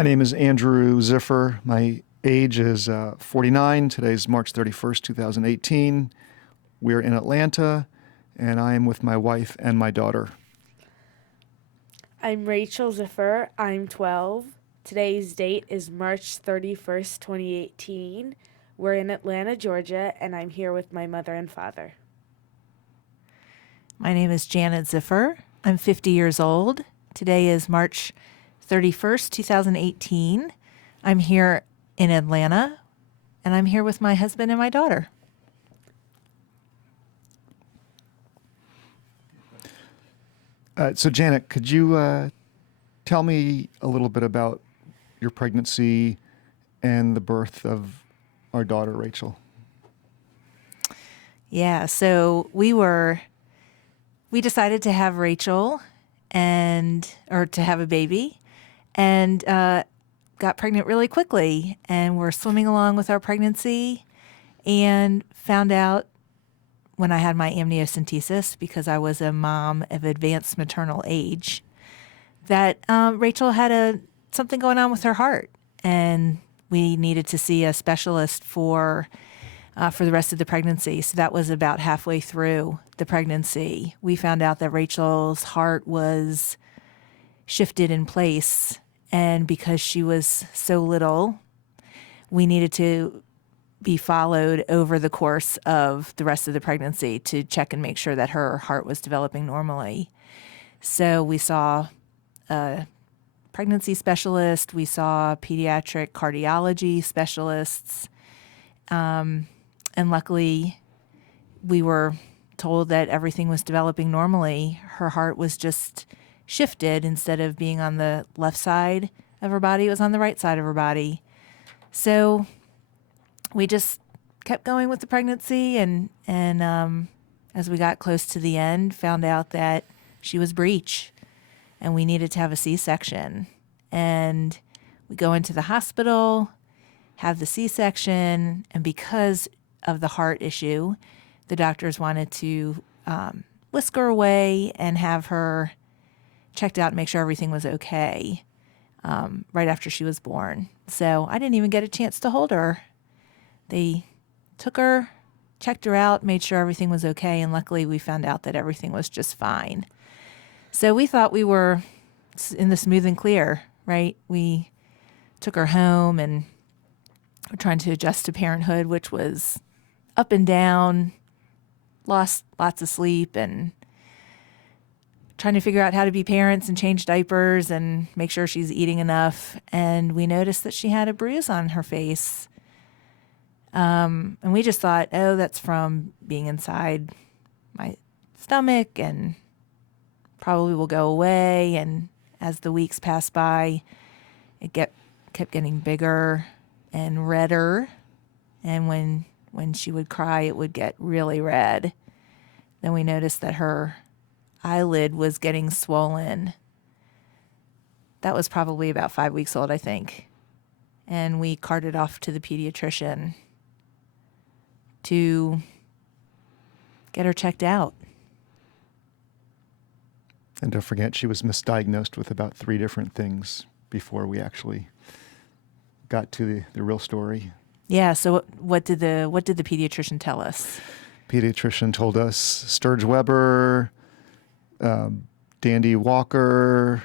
My name is Andrew Ziffer. My age is 49. Today's March 31st, 2018. We're in Atlanta, and I am with my wife and my daughter. I'm Rachel Ziffer. I'm 12. Today's date is March 31st, 2018. We're in Atlanta, Georgia, and I'm here with my mother and father. My name is Janet Ziffer. I'm 50 years old. Today is March 31st, 2018. I'm here in Atlanta, and I'm here with my husband and my daughter. So Janet, could you tell me a little bit about your pregnancy and the birth of our daughter, Rachel? Yeah, so we decided to have Rachel or to have a baby, and got pregnant really quickly, and we're swimming along with our pregnancy and found out when I had my amniocentesis, because I was a mom of advanced maternal age, that Rachel had something going on with her heart, and we needed to see a specialist for the rest of the pregnancy. So that was about halfway through the pregnancy. We found out that Rachel's heart was shifted in place, and because she was so little, we needed to be followed over the course of the rest of the pregnancy to check and make sure that her heart was developing normally. So we saw a pregnancy specialist, we saw pediatric cardiology specialists, and luckily we were told that everything was developing normally. Her heart was just shifted. Instead of being on the left side of her body, it was on the right side of her body. So we just kept going with the pregnancy, and as we got close to the end, found out that she was breech and we needed to have a C-section. And we go into the hospital, have the C-section, and because of the heart issue, the doctors wanted to whisk her away and have her checked out and make sure everything was okay right after she was born. So I didn't even get a chance to hold her. They took her, checked her out, made sure everything was okay, and luckily we found out that everything was just fine. So we thought we were in the smooth and clear, right? We took her home and were trying to adjust to parenthood, which was up and down, lost lots of sleep, and trying to figure out how to be parents and change diapers and make sure she's eating enough. And we noticed that she had a bruise on her face. And we just thought, oh, that's from being inside my stomach and probably will go away. And as the weeks passed by, it kept getting bigger and redder. And when she would cry, it would get really red. Then we noticed that her eyelid was getting swollen. That was probably about 5 weeks old, I think. And we carted off to the pediatrician to get her checked out. And don't forget, she was misdiagnosed with about 3 different things before we actually got to the real story. Yeah, so what did the pediatrician tell us? Pediatrician told us Sturge-Weber, Dandy Walker,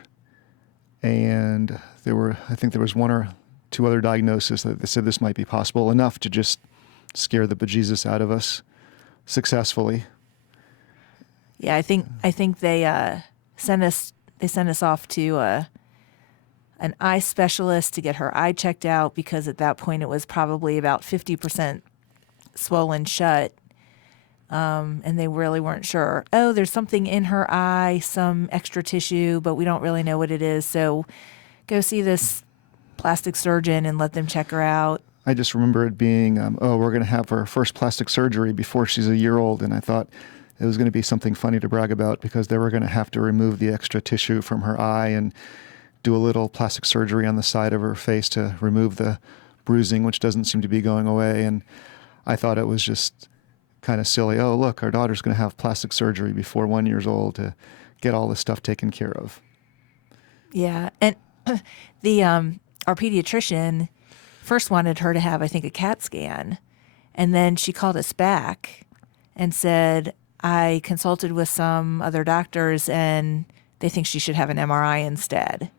and I think there was 1 or 2 other diagnoses that they said this might be possible, enough to just scare the bejesus out of us successfully. Yeah, I think they sent us off to an eye specialist to get her eye checked out, because at that point it was probably about 50% swollen shut. And they really weren't sure. Oh, there's something in her eye, some extra tissue, but we don't really know what it is. So go see this plastic surgeon and let them check her out. I just remember it being, we're going to have her first plastic surgery before she's a year old. And I thought it was going to be something funny to brag about, because they were going to have to remove the extra tissue from her eye and do a little plastic surgery on the side of her face to remove the bruising, which doesn't seem to be going away. And I thought it was just kind of silly. Oh, look, our daughter's going to have plastic surgery before 1 year old to get all this stuff taken care of. Yeah, and the our pediatrician first wanted her to have, I think, a CAT scan. And then she called us back and said, I consulted with some other doctors and they think she should have an MRI instead.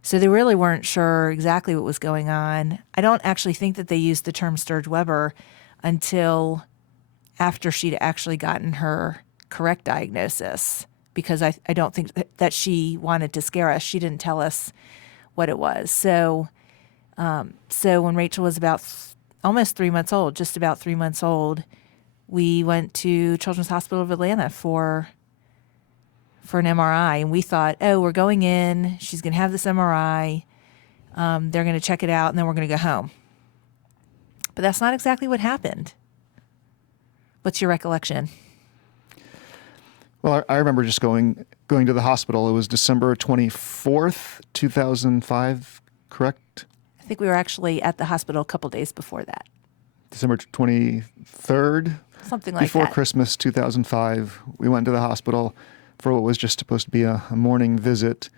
So they really weren't sure exactly what was going on. I don't actually think that they used the term Sturge-Weber until after she'd actually gotten her correct diagnosis, because I don't think that she wanted to scare us. She didn't tell us what it was. So when Rachel was about almost 3 months old, just about 3 months old, we went to Children's Hospital of Atlanta for an MRI, and we thought, oh, we're going in, she's going to have this MRI, they're going to check it out, and then we're going to go home. But that's not exactly what happened. What's your recollection? Well, I remember just going to the hospital. It was December 24th, 2005, correct? I think we were actually at the hospital a couple days before that. December 23rd? Something like Before that. Christmas 2005, we went to the hospital for what was just supposed to be a morning visit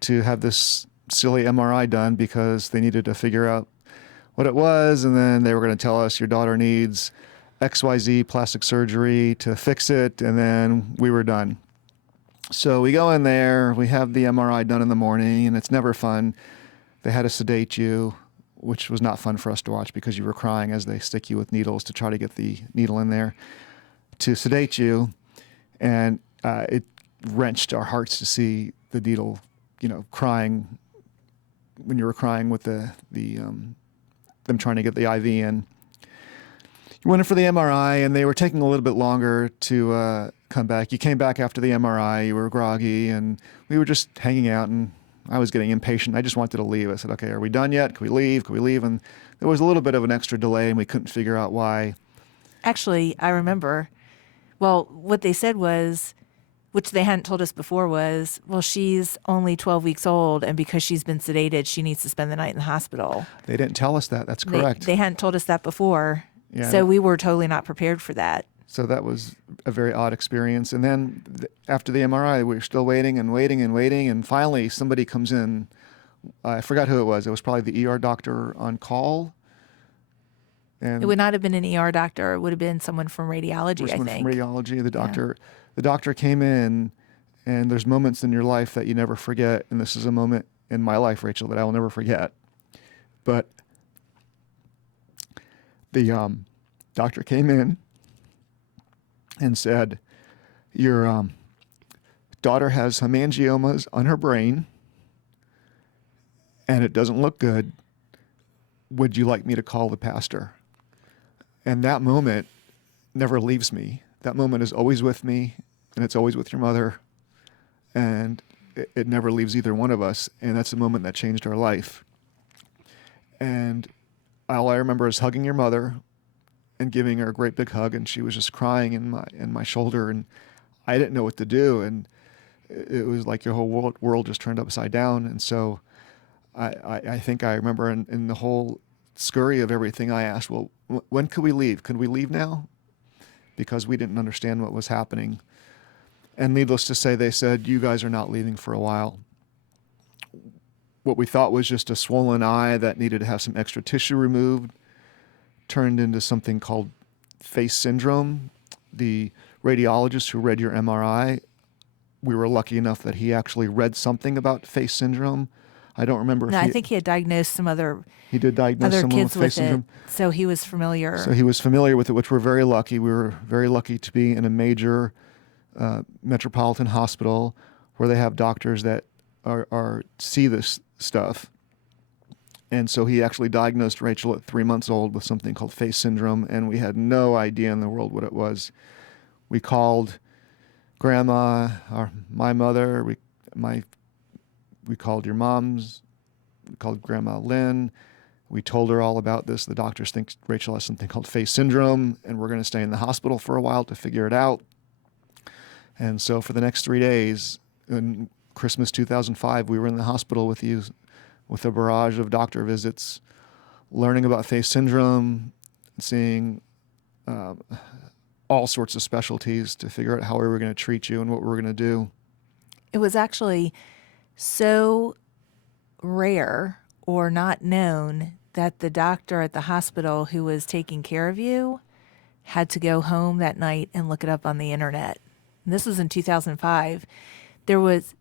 to have this silly MRI done because they needed to figure out what it was, and then they were going to tell us your daughter needs XYZ plastic surgery to fix it, and then we were done. So we go in there, we have the MRI done in the morning, and it's never fun. They had to sedate you, which was not fun for us to watch because you were crying as they stick you with needles to try to get the needle in there to sedate you. And it wrenched our hearts to see the needle, crying when you were crying with them trying to get the IV in. You went in for the MRI, and they were taking a little bit longer to come back. You came back after the MRI, you were groggy, and we were just hanging out, and I was getting impatient. I just wanted to leave. I said, okay, are we done yet? Can we leave? Can we leave? And there was a little bit of an extra delay, and we couldn't figure out why. Actually, I remember, well, what they said was, which they hadn't told us before, was, well, she's only 12 weeks old, and because she's been sedated, she needs to spend the night in the hospital. They didn't tell us that. That's correct. They hadn't told us that before, Yeah, so we were totally not prepared for that. So that was a very odd experience. And then after the MRI, we were still waiting and waiting and waiting, and finally somebody comes in. I forgot who it was. It was probably the ER doctor on call. And It would not have been an ER doctor. It would have been someone from radiology, I someone think. from radiology. The doctor came in, and there's moments in your life that you never forget. And this is a moment in my life, Rachel, that I will never forget. But the doctor came in and said, your daughter has hemangiomas on her brain, and it doesn't look good. Would you like me to call the pastor? And that moment never leaves me. That moment is always with me, and it's always with your mother, and it never leaves either one of us. And that's a moment that changed our life. And all I remember is hugging your mother and giving her a great big hug, and she was just crying in my shoulder, and I didn't know what to do, and it was like your whole world just turned upside down. And so I think I remember in the whole scurry of everything, I asked, well, when could we leave? Could we leave now? Because we didn't understand what was happening. And needless to say, they said, you guys are not leaving for a while. What we thought was just a swollen eye that needed to have some extra tissue removed turned into something called PHACE Syndrome. The radiologist who read your MRI, we were lucky enough that he actually read something about PHACE Syndrome. I don't remember. No, I think he had diagnosed some He did diagnose someone with kids PHACE with Syndrome. it, so he was familiar. So he was familiar with it, which we're very lucky. We were very lucky to be in a major metropolitan hospital where they have doctors that see this stuff. And so he actually diagnosed Rachel at 3 months old with something called PHACE Syndrome, and we had no idea in the world what it was. We called Grandma, my mother, we called your mom's, we called Grandma Lynn. We told her all about this. The doctors think Rachel has something called PHACE Syndrome, and we're going to stay in the hospital for a while to figure it out. And so for the next 3 days, in Christmas 2005, we were in the hospital with you, with a barrage of doctor visits, learning about PHACE Syndrome, seeing all sorts of specialties to figure out how we were going to treat you and what we were going to do. It was actually so rare or not known that the doctor at the hospital who was taking care of you had to go home that night and look it up on the internet. And this was in 2005.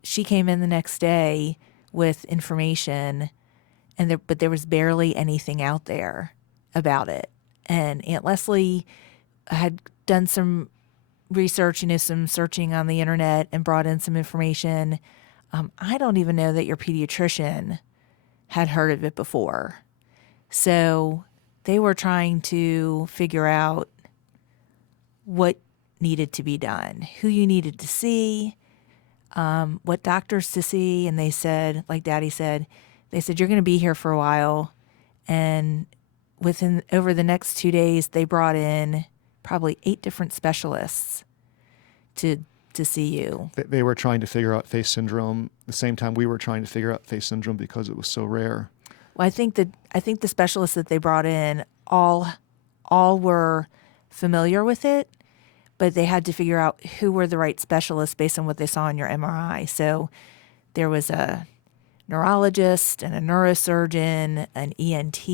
She came in the next day with information, but there was barely anything out there about it. And Aunt Leslie had done some research, some searching on the internet, and brought in some information. I don't even know that your pediatrician had heard of it before. So they were trying to figure out what needed to be done, who you needed to see, what doctors to see. And they said, like Daddy said, you're going to be here for a while. And over the next 2 days, they brought in probably 8 different specialists to see you. They were trying to figure out PHACE syndrome the same time we were trying to figure out PHACE syndrome because it was so rare. Well, I think the specialists that they brought in all were familiar with it, but they had to figure out who were the right specialists based on what they saw in your MRI. So there was a neurologist and a neurosurgeon, an ENT,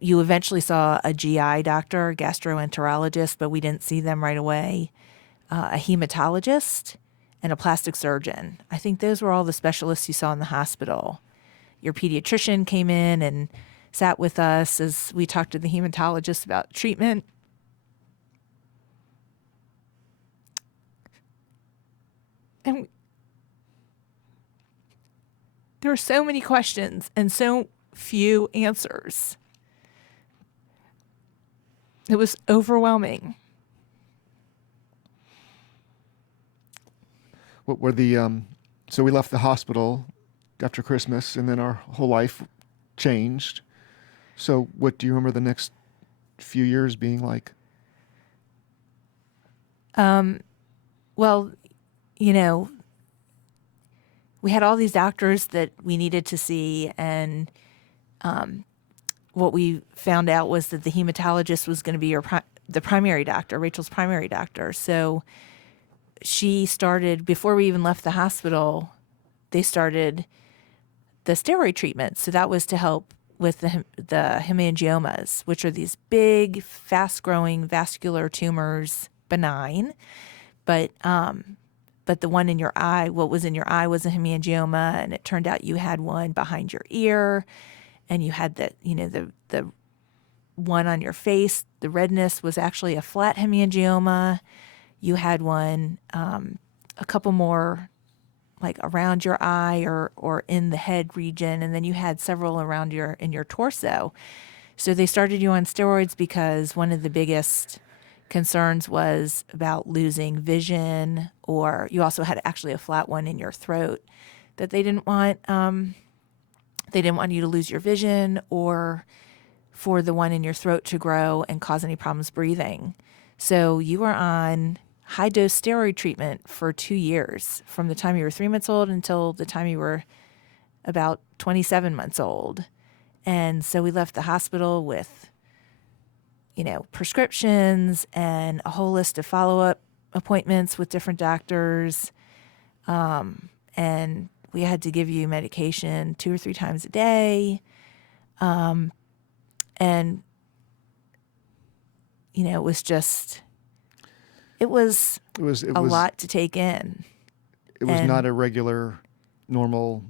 you eventually saw a GI doctor, gastroenterologist, but we didn't see them right away, a hematologist, and a plastic surgeon. I think those were all the specialists you saw in the hospital. Your pediatrician came in and sat with us as we talked to the hematologist about treatment. And there were so many questions and so few answers. It was overwhelming. What were so we left the hospital after Christmas, and then our whole life changed. So what do you remember the next few years being like? Well, we had all these doctors that we needed to see, and what we found out was that the hematologist was going to be the primary doctor, Rachel's primary doctor. So she started, before we even left the hospital, they started the steroid treatment. So that was to help with the hemangiomas, which are these big, fast-growing vascular tumors, benign. But the one in your eye, what was in your eye was a hemangioma, and it turned out you had one behind your ear, and you had the one on your face. The redness was actually a flat hemangioma. You had one, a couple more like around your eye or in the head region, and then you had several around in your torso. So they started you on steroids because one of the biggest concerns was about losing vision, or you also had actually a flat one in your throat that they didn't want. They didn't want you to lose your vision or for the one in your throat to grow and cause any problems breathing. So you were on high-dose steroid treatment for 2 years, from the time you were 3 months old until the time you were about 27 months old. And so we left the hospital with, prescriptions and a whole list of follow-up appointments with different doctors. And we had to give you medication 2 or 3 times a day. And, it was just... It was a lot to take in. It was not a regular, normal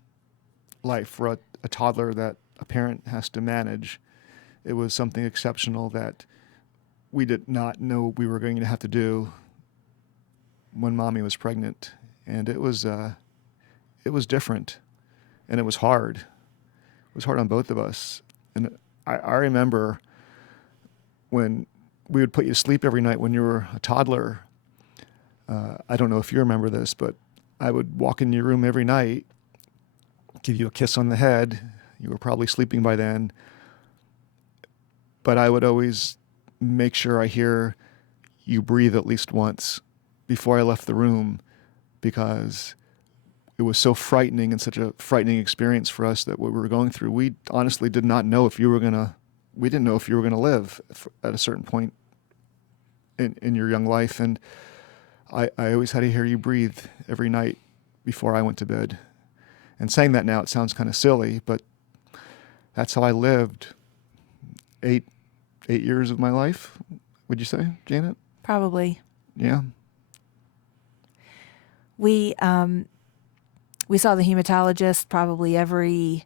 life for a toddler that a parent has to manage. It was something exceptional that we did not know we were going to have to do when Mommy was pregnant. And it was different, and it was hard. It was hard on both of us. And I remember when we would put you to sleep every night when you were a toddler. I don't know if you remember this, but I would walk in your room every night, give you a kiss on the head. You were probably sleeping by then. But I would always make sure I hear you breathe at least once before I left the room, because it was so frightening and such a frightening experience for us that what we were going through. We honestly did not know if you were we didn't know if you were going to live at a certain point in your young life. And I always had to hear you breathe every night before I went to bed. And saying that now, it sounds kind of silly, but that's how I lived 8 years of my life, would you say, Janet? Probably. Yeah. We saw the hematologist probably every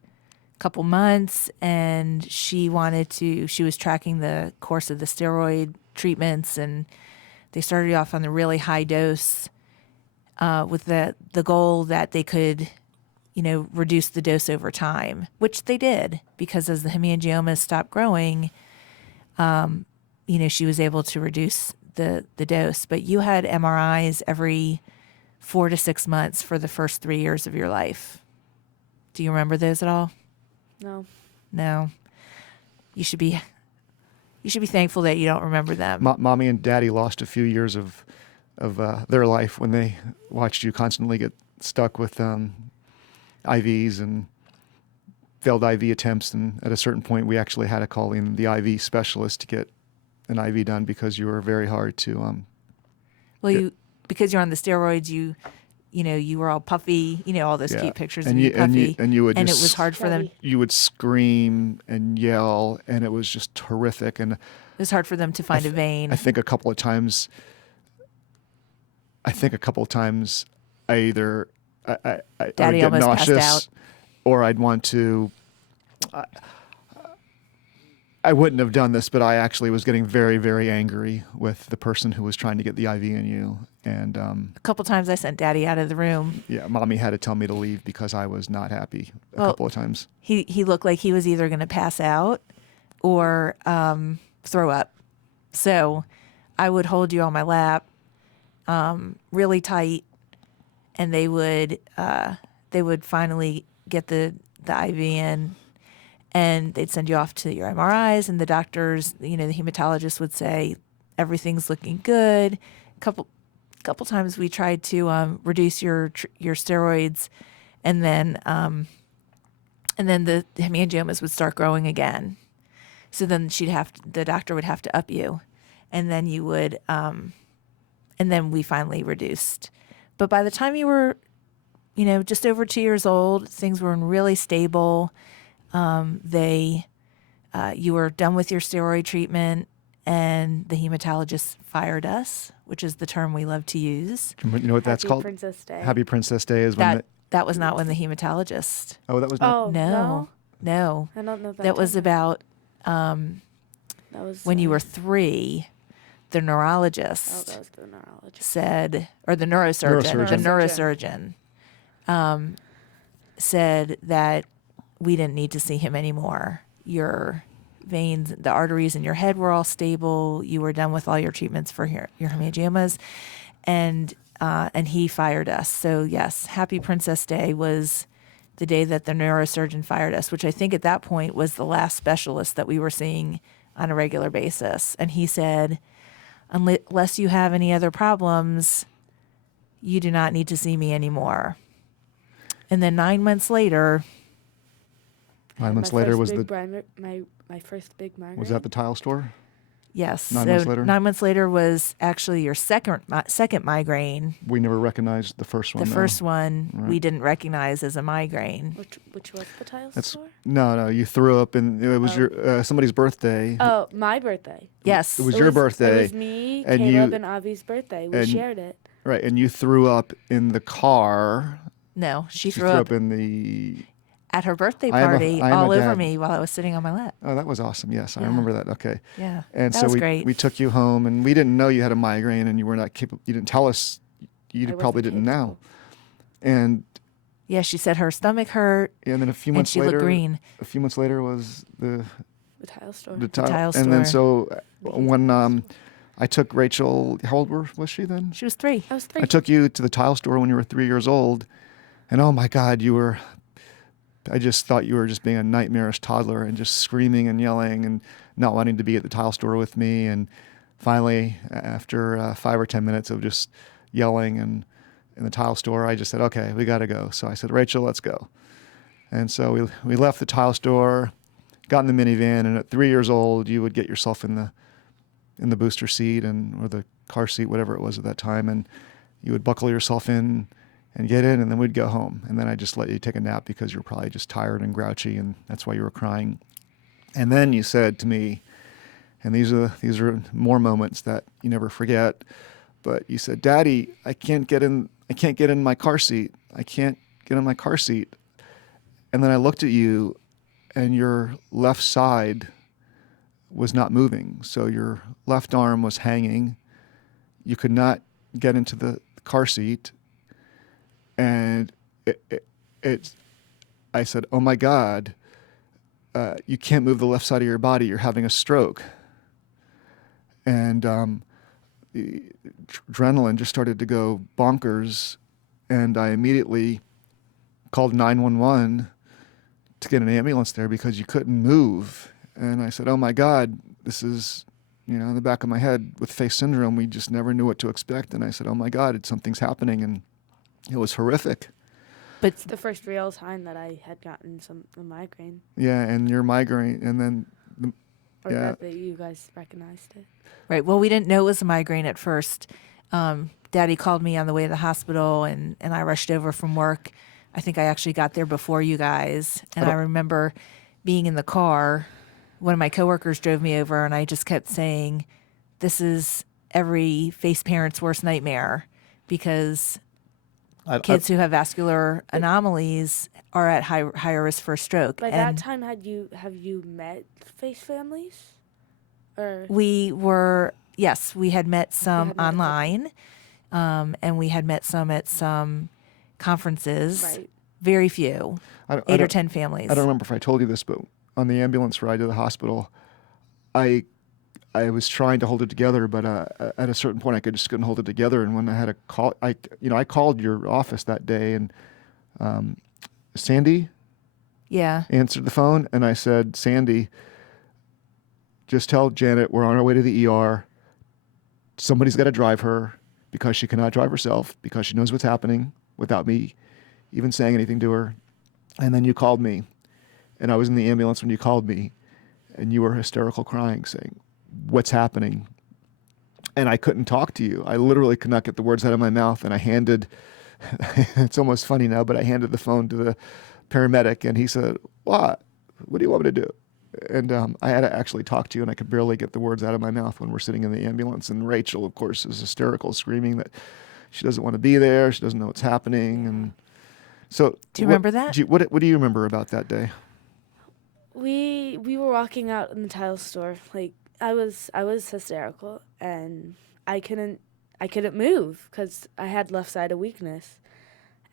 couple months, and she was tracking the course of the steroid treatments, and they started you off on the really high dose with the goal that they could, reduce the dose over time, which they did, because as the hemangiomas stopped growing, she was able to reduce the dose. But you had MRIs every 4 to 6 months for the first 3 years of your life. Do you remember those at all? No. No. You should be thankful that you don't remember them. Mommy and Daddy lost a few years of their life when they watched you constantly get stuck with IVs and failed IV attempts. And at a certain point, we actually had to call in the IV specialist to get an IV done because you were very hard to. Because you're on the steroids, you were all puffy, all those cute pictures of you puffy, and you would and just, it was hard for them. You would scream and yell, and it was just horrific. And it was hard for them to find a vein. I think a couple of times, I either I would Daddy get almost passed nauseous, out. or I'd want to. I wouldn't have done this, but I actually was getting very, very angry with the person who was trying to get the IV in you. And a couple times I sent Daddy out of the room. Yeah, Mommy had to tell me to leave because I was not happy a couple of times. He looked like he was either going to pass out or throw up. So I would hold you on my lap really tight, and they would finally get the IV in. And they'd send you off to your MRIs, and the doctors, the hematologist would say, everything's looking good. Couple times we tried to reduce your steroids, and then the hemangiomas would start growing again. So then the doctor would have to up you, and then you would, and then we finally reduced. But by the time you were, just over 2 years old, things were really stable. You were done with your steroid treatment, and the hematologist fired us, which is the term we love to use. You know what that's called? Happy Princess Day. Happy Princess Day is when that was not when the hematologist. Oh, that was not. Oh, No. I don't know that. That was about That was when you were 3. The Oh, neurologist that was the neurologist. said, or the neurosurgeon, Neurosurgeon. said that we didn't need to see him anymore. Your veins, the arteries in your head were all stable. You were done with all your treatments for your hemangiomas, and he fired us. So yes, Happy Princess Day was the day that the neurosurgeon fired us, which I think at that point was the last specialist that we were seeing on a regular basis. And he said, unless you have any other problems, you do not need to see me anymore. And then 9 months later. 9 months later was my first big migraine. Was that the tile store? Yes. 9 months later? 9 months later was actually your second migraine. We never recognized the first one. The first one Right. we didn't recognize as a migraine. Which was the tile That's store? no. You threw up, and it was your somebody's birthday. Oh, my birthday. Yes. It was your birthday. It was me, and Caleb, you- and Avi's birthday. We and- shared it. Right, and you threw up in the car. No, she She threw up in the. at her birthday I am a- party I am a all over dad. me while I was sitting on my lap. Oh, that was awesome. Yes, I Yeah. remember that. Okay. Yeah. And that so was we great. we took you home, and we didn't know you had a migraine, and you were not capable. You didn't tell us. You I probably wasn't didn't know. capable. And Yeah, she said her stomach hurt then a few and months she later, looked green. a few months later was the The tile store. tile, tile and then store. so when I took Rachel. How old was she then? She was 3. I was 3. I took you to the tile store when you were 3 years old, and oh my God, I just thought you were just being a nightmarish toddler and just screaming and yelling and not wanting to be at the tile store with me. And finally, after 5 or 10 minutes of just yelling and in the tile store, I just said, okay, we got to go. So I said, Rachel, let's go. And so we left the tile store, got in the minivan, and at 3 years old, you would get yourself in the booster seat or the car seat, whatever it was at that time, and you would buckle yourself in, and get in, and then we'd go home. And then I just let you take a nap because you're probably just tired and grouchy, and that's why you were crying. And then you said to me, and these are more moments that you never forget, but you said, "Daddy, I can't get in my car seat. I can't get in my car seat." And then I looked at you, and your left side was not moving. So your left arm was hanging. You could not get into the car seat. And I said, "Oh my God, you can't move the left side of your body. You're having a stroke." And the adrenaline just started to go bonkers. And I immediately called 911 to get an ambulance there because you couldn't move. And I said, "Oh my God, this is, in the back of my head with PHACE syndrome, we just never knew what to expect." And I said, "Oh my God, something's happening." And it was horrific. But It's the first real time that I had gotten a migraine, Yeah, and your migraine, and then, or Yeah. that you guys recognized it. right, well, we didn't know it was a migraine at first. Daddy called me on the way to the hospital, and I rushed over from work. I think I actually got there before you guys, and I remember being in the car. One of my coworkers drove me over, and I just kept saying, "This is every PHACE parent's worst nightmare," because kids who have vascular anomalies are at higher risk for a stroke. By that time, have you met PHACE families? Or We had met some had met online, and we had met some at some conferences. right. Very few, I don't- 8 or 10 families. I don't remember if I told you this, but on the ambulance ride to the hospital, I was trying to hold it together, but at a certain point, I just couldn't hold it together. And when I had a call, I called your office that day, and Sandy Yeah. answered the phone, and I said, "Sandy, just tell Janet we're on our way to the ER. Somebody's got to drive her because she cannot drive herself because she knows what's happening without me even saying anything to her." And then you called me, and I was in the ambulance when you called me, and you were hysterical crying, saying, "What's happening?" And I couldn't talk to you. I literally could not get the words out of my mouth. And I handed, it's almost funny now, but I handed the phone to the paramedic, and he said, What do you want me to do?" And I had to actually talk to you, and I could barely get the words out of my mouth when we're sitting in the ambulance. And Rachel, of course, is hysterical, screaming that she doesn't want to be there. She doesn't know what's happening. And so, Do you remember that? What do you remember about that day? We were walking out in the tile store. Like I was hysterical, and I couldn't move because I had left side of weakness.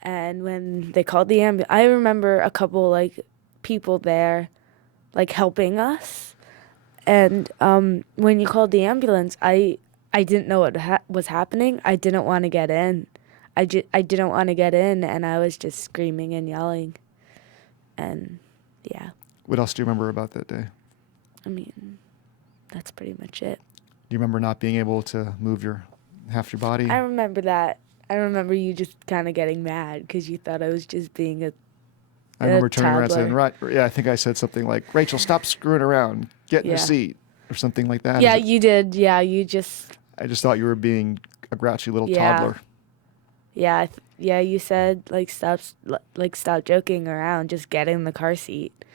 And when they called the ambulance, I remember a couple people there, helping us. And when you called the ambulance, I didn't know what was happening. I didn't want to get in. I didn't want to get in, and I was just screaming and yelling. And yeah, What else do you remember about that day? I mean, that's pretty much it. Do you remember not being able to move half your body? I remember that. I remember you just kind of getting mad because you thought I was just being I remember a turning around and saying, toddler. "Right, yeah." I think I said something like, "Rachel, stop screwing around. Get in Yeah. the seat," or something like that. Yeah, Is it- you did. Yeah, you just. I just thought you were being a grouchy little Yeah. toddler. Yeah, you said stop joking around, just get in the car seat.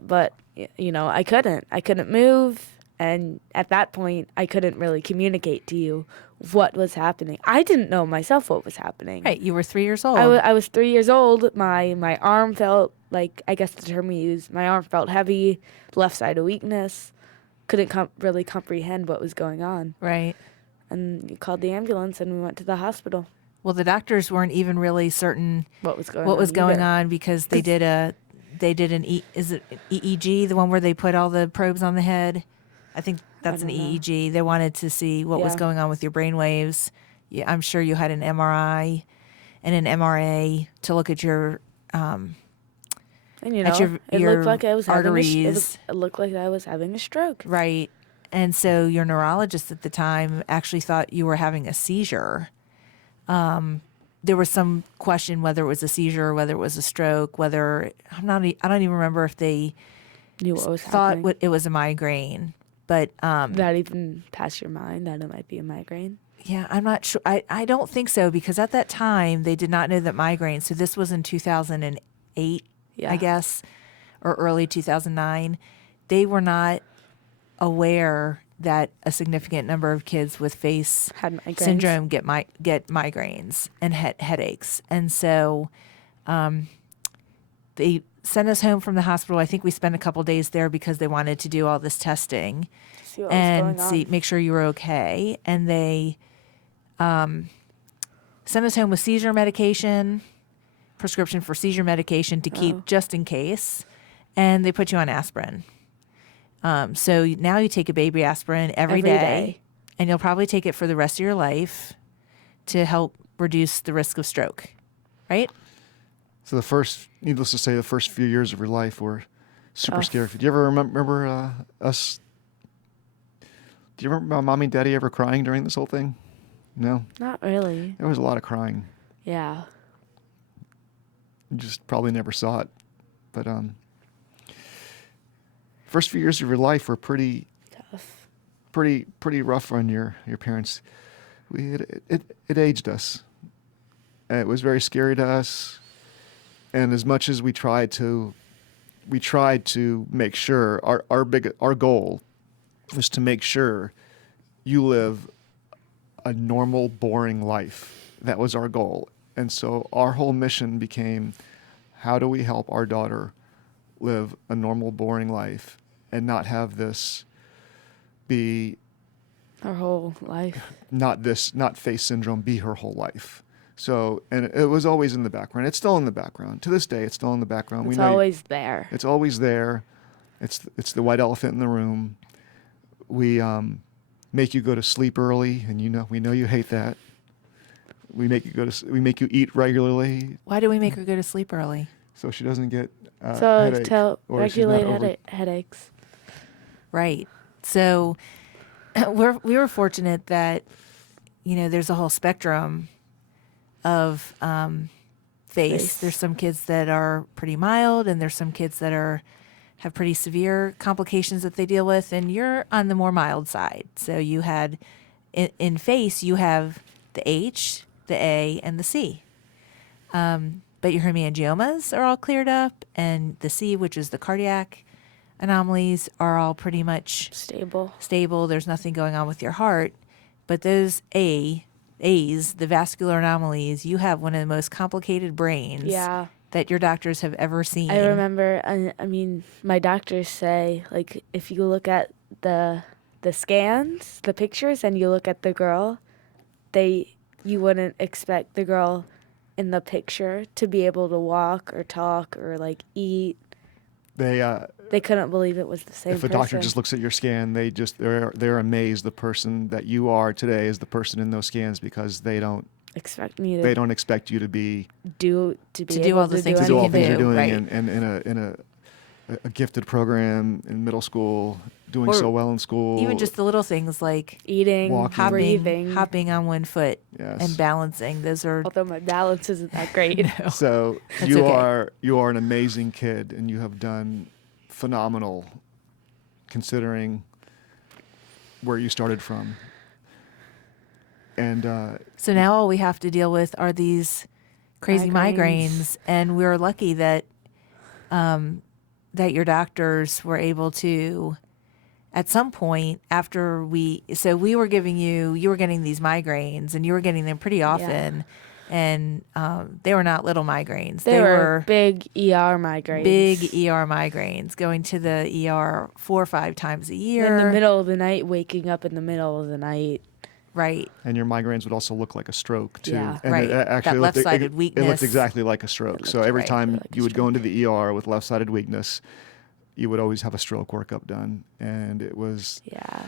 But I couldn't move, and at that point, I couldn't really communicate to you what was happening. I didn't know myself what was happening. Right, you were 3 years old. I was 3 years old. My arm felt I guess the term we use. My arm felt heavy, left side of weakness. Couldn't really comprehend what was going on. Right. And you called the ambulance, and we went to the hospital. Well, the doctors weren't even really certain What was going what on? was going either. on because they did an is it EEG, the one where they put all the probes on the head? I think that's an don't know. EEG. They wanted to see what was Yeah. going on with your brain waves. Yeah, I'm sure you had an MRI and an MRA to look at your And at your it looked like I was arteries. it looked like I was having a stroke. right. And so your neurologist at the time actually thought you were having a seizure. There was some question whether it was a seizure or whether it was a stroke, I don't even remember if they Knew what was thought happening. it was a migraine. But That even passed your mind that it might be a migraine. Yeah, I'm not sure. I don't think so, because at that time they did not know that migraines. So this was in 2008, Yeah. I guess, or early 2009. They were not aware that a significant number of kids with PHACE Had migraines. syndrome get migraines and headaches. And so they sent us home from the hospital. I think we spent a couple days there because they wanted to do all this testing See what was and going on. make sure you were okay. And they sent us home with seizure medication, prescription for seizure medication to keep just in case, and they put you on aspirin. So now you take a baby aspirin every day, and you'll probably take it for the rest of your life to help reduce the risk of stroke, right? So needless to say, the first few years of your life were super Tough. scary. Do you ever remember us? Do you remember mommy and daddy ever crying during this whole thing? No? Not really. There was a lot of crying. Yeah. You just probably never saw it. But first few years of your life were pretty Tough. pretty rough on your parents. It aged us. And it was very scary to us. And as much as we tried to make sure our goal was to make sure you live a normal, boring life. That was our goal. And so our whole mission became, how do we help our daughter live a normal, boring life and not have this be Our whole life. not PHACE syndrome be her whole life. So, and it was always in the background. It's still in the background. To this day, it's still in the background. It's always there. It's always there. It's the white elephant in the room. We make you go to sleep early, and we know you hate that. We make you eat regularly, Why do we make her go to sleep early? so she doesn't get So headache, to or she's not regulate headaches. Right. So we were fortunate that, there's a whole spectrum of PHACE. There's some kids that are pretty mild, and there's some kids that have pretty severe complications that they deal with, and you're on the more mild side. So you had, in PHACE, you have the H, the A, and the C. But your hemangiomas are all cleared up, and the C, which is the cardiac anomalies, are all pretty much Stable. There's nothing going on with your heart. But those A's, the vascular anomalies, you have one of the most complicated brains Yeah. that your doctors have ever seen. I remember, I mean, my doctors say, like, if you look at the scans, the pictures, and you look at the girl, you wouldn't expect the girl in the picture to be able to walk or talk or, like, eat. They couldn't believe it was the same If a person. doctor just looks at your scan, they're amazed the person that you are today is the person in those scans, because they don't expect me to expect you to be do all the things to do all the things you're do, doing, right. and in a gifted program in middle school, doing Or so well in school. Even just the little things like eating, Walking. breathing. hopping on one foot, Yes. and balancing. Those are Although my balance isn't that great. So That's you okay. are an amazing kid, and you have done phenomenal, considering where you started from. And So now all we have to deal with are these crazy Migraines. migraines, and we're lucky that that your doctors were able to, at some point after we were getting these migraines, and you were getting them pretty often, and they were not little migraines. They were big ER migraines. Going to the ER 4 or 5 times a year. In the middle of the night, waking up in the middle of the night. Right. and your migraines would also look like a stroke too. Yeah. And Right. it actually That looked, left-sided it weakness. looked exactly like a stroke. So every right, time like a you would go into the ER with left-sided weakness, you would always have a stroke workup done, and it was. Yeah.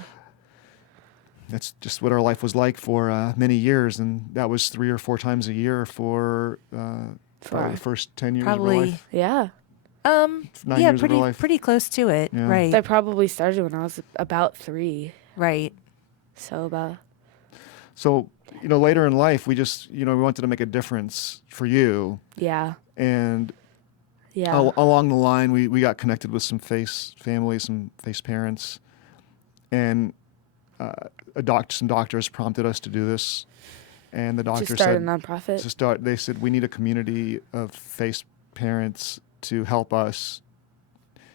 That's just what our life was like for many years, and that was 3 or 4 times a year for probably the first 10 years of our life. Yeah. 9 yeah, years of our life. pretty close to it. Yeah. Right. They probably started when I was about 3. Right. So about. So, later in life, we just, we wanted to make a difference for you. Yeah. And Yeah. along the line, we got connected with some PHACE families, some PHACE parents. And some doctors prompted us to do this, and the doctor To start a said nonprofit. they said we need a community of FACE parents to help us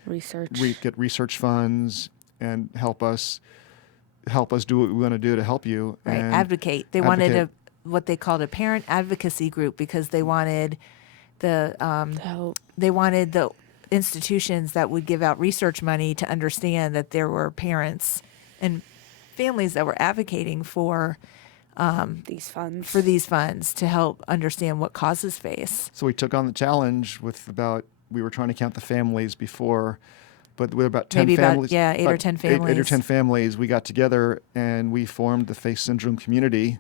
Research. get research funds and help us do what we want to do to help you. Right, And advocate. They wanted what they called a parent advocacy group because they wanted they wanted the institutions that would give out research money to understand that there were parents and families that were advocating for these funds. for these funds to help understand what causes FACE. So we took on the challenge with we were trying to count the families before, but with about 10 Maybe about, families. 8 or 10 families. 8 or 10 families, we got together and we formed the FACE Syndrome community.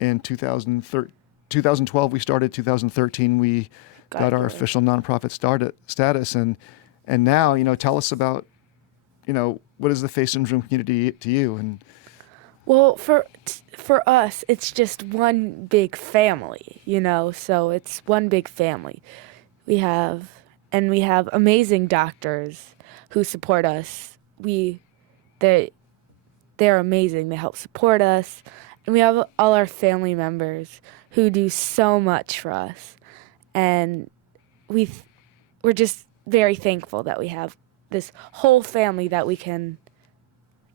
In 2012 we started, 2013 we got our official nonprofit status, and now, tell us about, what is the FACE Syndrome community to you? And Well, for us, it's just one big family, so it's one big family. We have amazing doctors who support us. They're amazing. They help support us. And we have all our family members who do so much for us. And we're just very thankful that we have this whole family that we can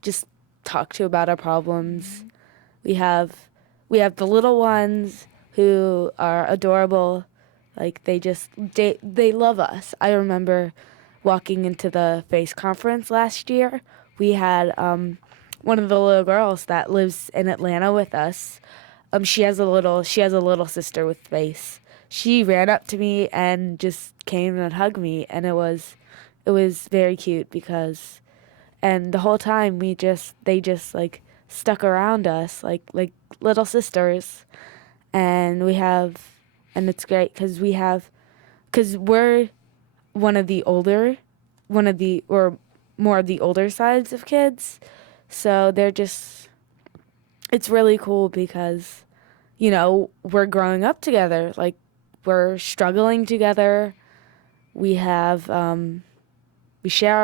just talk to about our problems. We have the little ones who are adorable. Like they love us. I remember walking into the FACE conference last year. We had one of the little girls that lives in Atlanta with us. She has a little sister with FACE. She ran up to me and just came and hugged me, and it was very cute because, and the whole time they just like stuck around us like little sisters, and it's great because we're more of the older sides of kids, so it's really cool because, we're growing up together, like we're struggling together. We share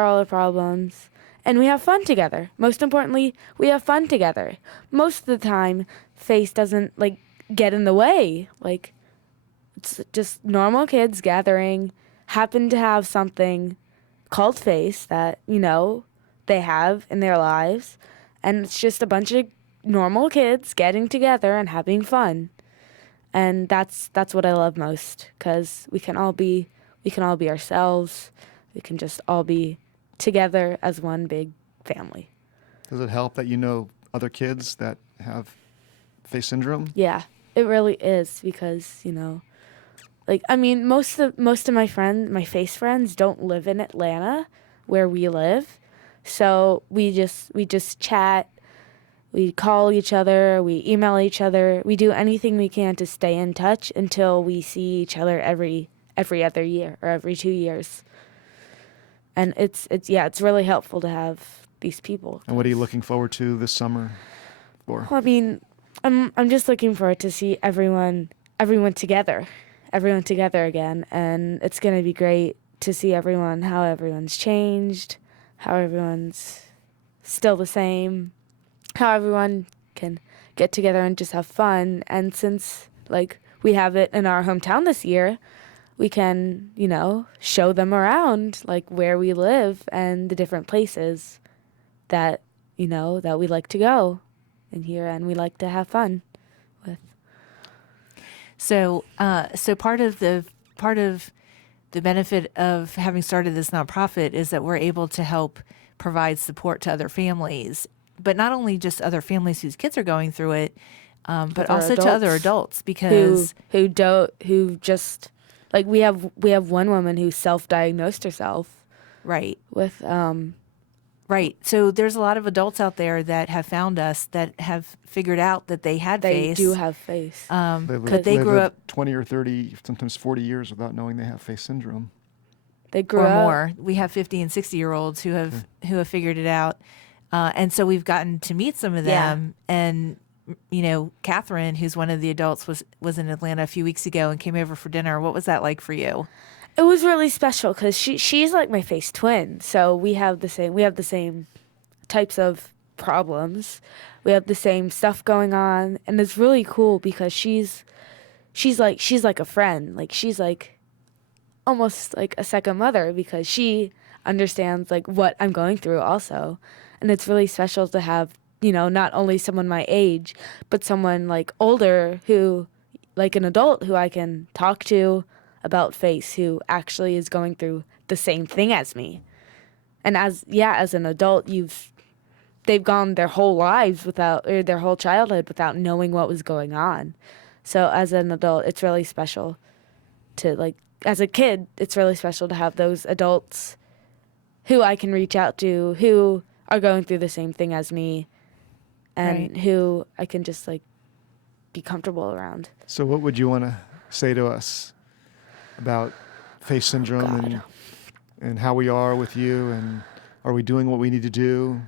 all the problems, and we have fun together. Most importantly, we have fun together. Most of the time, FACE doesn't get in the way. It's just normal kids gathering, happen to have something called FACE that, they have in their lives, and it's just a bunch of normal kids getting together and having fun. And that's what I love most, because we can all be ourselves. We can just all be together as one big family. does it help that other kids that have FACE syndrome? Yeah, it really is, because most of my FACE friends don't live in Atlanta where we live, so we just chat. We call each other, we email each other, we do anything we can to stay in touch until we see each other every other year or every 2 years. And it's really helpful to have these people. And what are you looking forward to this summer for? Well, I'm just looking forward to see everyone together again, and it's going to be great to see how everyone's changed, how everyone's still the same, how everyone can get together and just have fun. And since we have it in our hometown this year, we can, show them around where we live and the different places that, that we like to go in here and we like to have fun with. So part of the benefit of having started this nonprofit is that we're able to help provide support to other families, but not only just other families whose kids are going through it, but also to other adults, because who just we have one woman who self-diagnosed herself. Right. With Right. So there's a lot of adults out there that have found us that have figured out that they had FACE. They do have FACE. They grew up 20 or 30, sometimes 40 years without knowing they have FACE syndrome. They grew or up more. We have 50 and 60-year-olds who have figured it out. And so we've gotten to meet some of them. Yeah. And, Catherine, who's one of the adults, was in Atlanta a few weeks ago and came over for dinner. What was that like for you? It was really special because she's like my FACE twin. So we have the same types of problems. We have the same stuff going on, and it's really cool because she's like a friend. Like she's like almost like a second mother because she understands like what I'm going through also. And it's really special to have, not only someone my age, but someone like older who like an adult who I can talk to about FACE who actually is going through the same thing as me. And as an adult, they've gone their whole lives or their whole childhood without knowing what was going on. So as an adult, it's really special to like, as a kid, it's really special to have those adults who I can reach out to, who are going through the same thing as me, and Right. who I can just like be comfortable around. So what would you want to say to us about FACE syndrome God. and how we are with you, and are we doing what we need to do?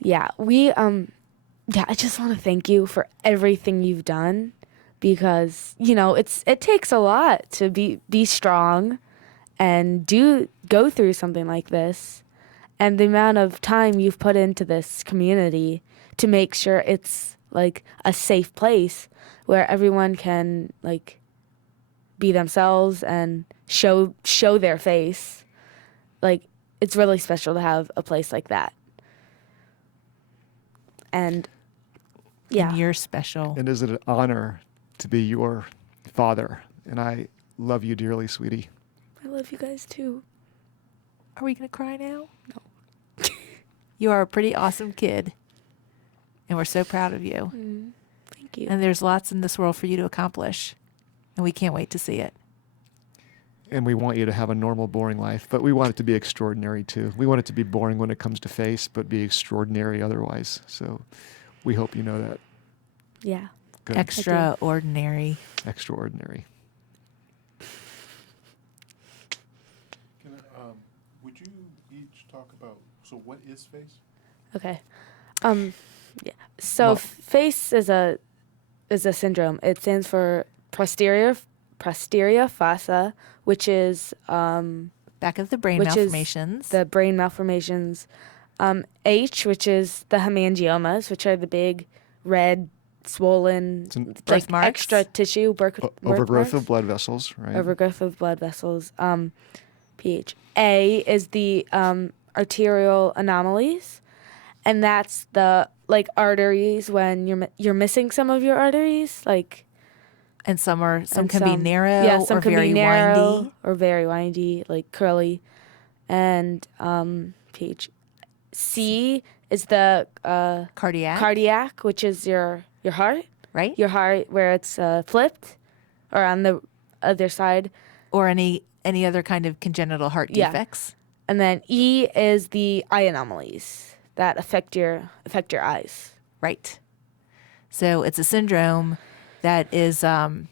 Yeah, I just want to thank you for everything you've done because, it takes a lot to be strong and go through something like this. And the amount of time you've put into this community to make sure it's like a safe place where everyone can like be themselves and show their face. Like it's really special to have a place like that. And yeah. And you're special. And is it an honor to be your father? And I love you dearly, sweetie. I love you guys too. Are we going to cry now? No. You are a pretty awesome kid. And we're so proud of you. Thank you. And there's lots in this world for you to accomplish. And we can't wait to see it. And we want you to have a normal, boring life, but we want it to be extraordinary too. We want it to be boring when it comes to FACE, but be extraordinary otherwise. So we hope you know that. Yeah. Good. Extraordinary. Extraordinary. Would you each talk about, so what is FACE? Okay. Yeah. So Well- FACE is a syndrome. It stands for posterior fossa, which is Back of the brain Which is malformations. the brain malformations. H, which is the hemangiomas, which are the big red swollen It's an Birthmarks. extra tissue overgrowth of blood vessels, right? overgrowth of blood vessels. PH. A is the arterial anomalies, and that's the like arteries when you're missing some of your arteries, like and some and can be narrow yeah, some or can very be narrow windy. or very windy, like curly, and PH. C is the Cardiac, which is your heart, right? your heart where it's flipped, or on the other side. Or any other kind of congenital heart Yeah. defects. And then E is the eye anomalies that affect your eyes. Right. So it's a syndrome that is can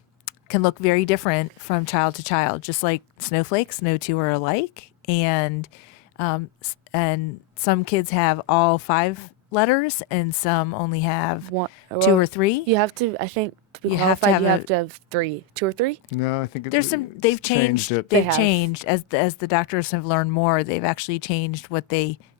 look very different from child to child, just like snowflakes. No two are alike, and some kids have all 5 letters, and some only have One, 2 or 3. You have to, I think, to be You have to qualified, have you a- have to have 2 or 3. No, I think There's some. it's They've changed. it. They They've have. changed as the doctors have learned more. They've actually changed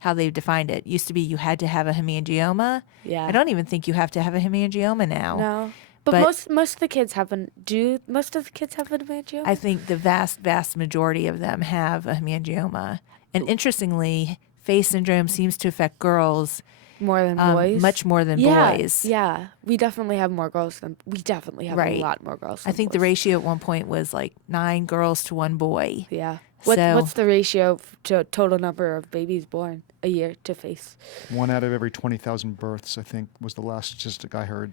how they've defined it. Used to be you had to have a hemangioma. Yeah. I don't even think you have to have a hemangioma now. No. But most of the kids have a hemangioma? I think the vast majority of them have a hemangioma. And interestingly, FACE syndrome seems to affect girls More than boys? much more than yeah, boys. Yeah. We definitely have more girls than, we definitely have Right. a lot more girls than I think the boys. ratio at one point was like 9 girls to 1 boy. Yeah. So- What's the ratio to total number of babies born a year to FACE? 1 out of every 20,000 births, I think, was the last statistic I heard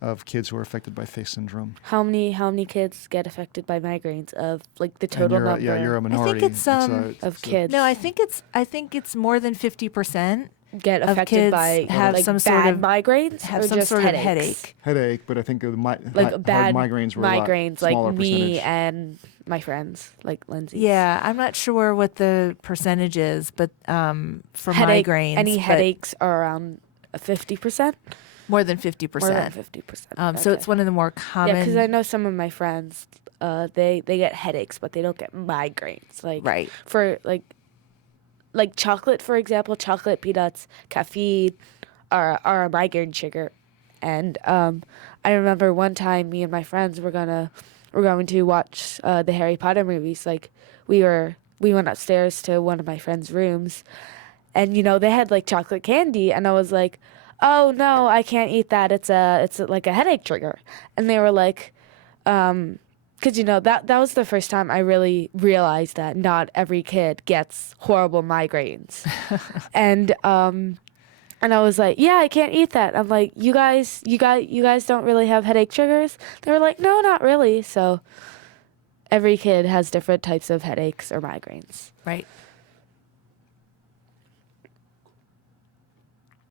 of kids who are affected by FACE syndrome. How many kids get affected by migraines of like the And total you're, number? you're a minority. it's, of kids. No, I think it's more than 50%. Get of affected kids by have like some bad sort of- migraines Have or some just sort headaches? of headache. headache, but I think the Like bad hard migraines were a lot migraines, smaller like me percentage. and my friends, like Lindsay. Yeah, I'm not sure what the percentage is, but for Headache, migraines, any but headaches are around 50%. more than 50%. More than 50%. So it's one of the more common. Yeah, because I know some of my friends, they get headaches, but they don't get migraines. Like Right. for like chocolate, for example, chocolate, peanuts, caffeine, are a migraine trigger. And I remember one time me and my friends were going to watch the Harry Potter movies. Like we went upstairs to one of my friends' rooms, and they had like chocolate candy, and I was like, "Oh no, I can't eat that. It's like a headache trigger." And they were like, because that was the first time I really realized that not every kid gets horrible migraines, and I was like, "Yeah, I can't eat that." I'm like, you guys don't really have headache triggers?" They were like, "No, not really." So every kid has different types of headaches or migraines. Right.